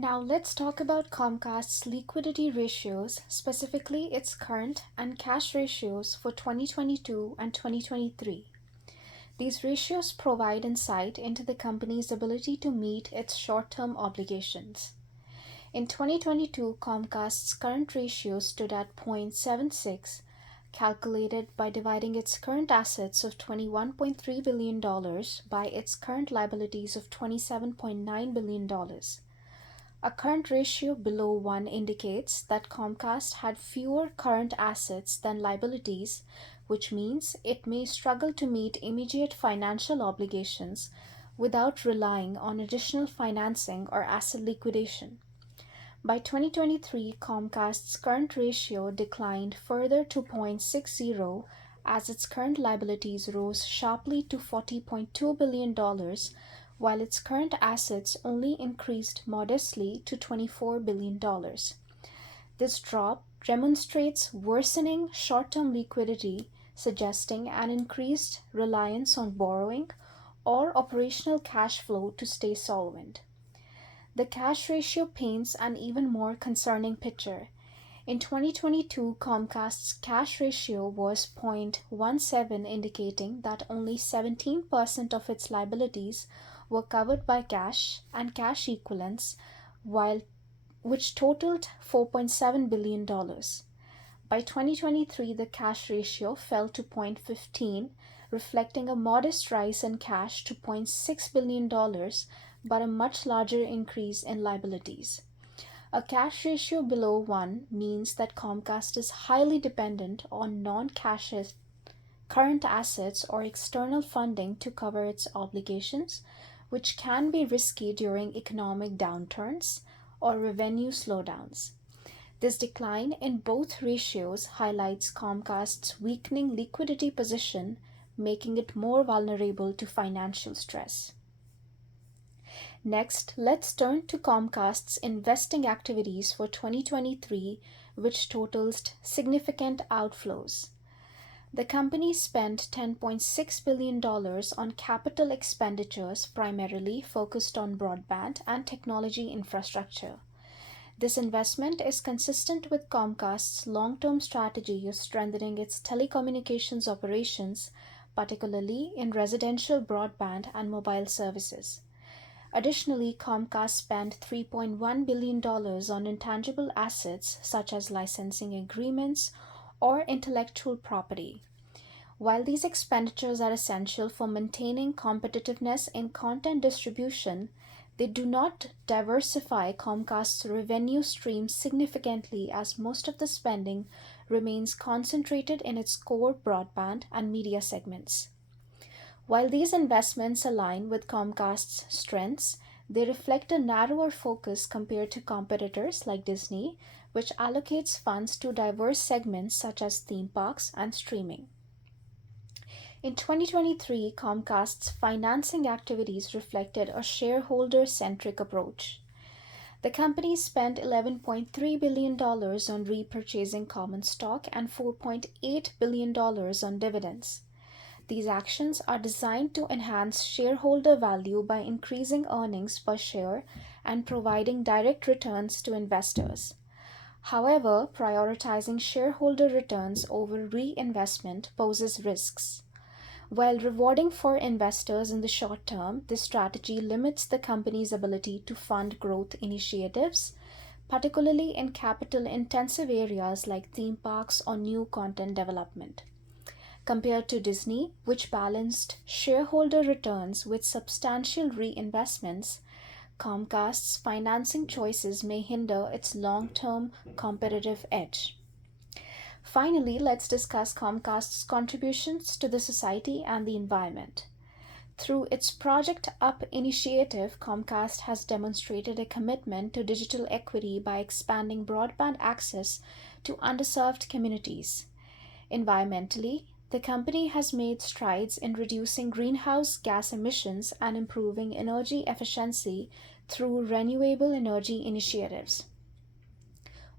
Now let's talk about Comcast's liquidity ratios, specifically its current and cash ratios for 2022 and 2023. These ratios provide insight into the company's ability to meet its short-term obligations. In 2022, Comcast's current ratio stood at 0.76, calculated by dividing its current assets of $21.3 billion by its current liabilities of $27.9 billion. A current ratio below 1 indicates that Comcast had fewer current assets than liabilities, which means it may struggle to meet immediate financial obligations without relying on additional financing or asset liquidation. By 2023, Comcast's current ratio declined further to 0.60 as its current liabilities rose sharply to $40.2 billion, while its current assets only increased modestly to $24 billion. This drop demonstrates worsening short-term liquidity, suggesting an increased reliance on borrowing or operational cash flow to stay solvent. The cash ratio paints an even more concerning picture. In 2022, Comcast's cash ratio was 0.17, indicating that only 17% of its liabilities were covered by cash and cash equivalents, which totaled $4.7 billion. By 2023, the cash ratio fell to 0.15, reflecting a modest rise in cash to $0.6 billion, but a much larger increase in liabilities. A cash ratio below 1 means that Comcast is highly dependent on non-cash current assets or external funding to cover its obligations, which can be risky during economic downturns or revenue slowdowns. This decline in both ratios highlights Comcast's weakening liquidity position, making it more vulnerable to financial stress. Next, let's turn to Comcast's investing activities for 2023, which totals significant outflows. The company spent $10.6 billion on capital expenditures, primarily focused on broadband and technology infrastructure. This investment is consistent with Comcast's long-term strategy of strengthening its telecommunications operations, particularly in residential broadband and mobile services. Additionally, Comcast spent $3.1 billion on intangible assets such as licensing agreements or intellectual property. While these expenditures are essential for maintaining competitiveness in content distribution, they do not diversify Comcast's revenue streams significantly, as most of the spending remains concentrated in its core broadband and media segments. While these investments align with Comcast's strengths, they reflect a narrower focus compared to competitors like Disney, which allocates funds to diverse segments such as theme parks and streaming. In 2023, Comcast's financing activities reflected a shareholder-centric approach. The company spent $11.3 billion on repurchasing common stock and $4.8 billion on dividends. These actions are designed to enhance shareholder value by increasing earnings per share and providing direct returns to investors. However, prioritizing shareholder returns over reinvestment poses risks. While rewarding for investors in the short term, this strategy limits the company's ability to fund growth initiatives, particularly in capital-intensive areas like theme parks or new content development. Compared to Disney, which balanced shareholder returns with substantial reinvestments, Comcast's financing choices may hinder its long-term competitive edge. Finally, let's discuss Comcast's contributions to the society and the environment. Through its Project Up initiative, Comcast has demonstrated a commitment to digital equity by expanding broadband access to underserved communities. Environmentally, the company has made strides in reducing greenhouse gas emissions and improving energy efficiency through renewable energy initiatives.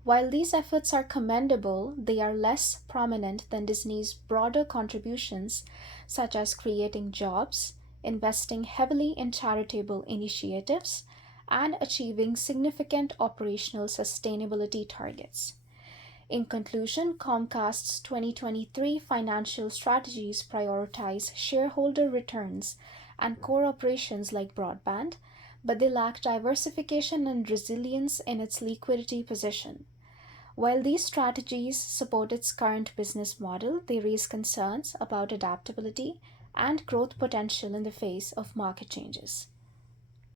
While these efforts are commendable, they are less prominent than Disney's broader contributions, such as creating jobs, investing heavily in charitable initiatives, and achieving significant operational sustainability targets. In conclusion, Comcast's 2023 financial strategies prioritize shareholder returns and core operations like broadband, but they lack diversification and resilience in its liquidity position. While these strategies support its current business model, they raise concerns about adaptability and growth potential in the face of market changes.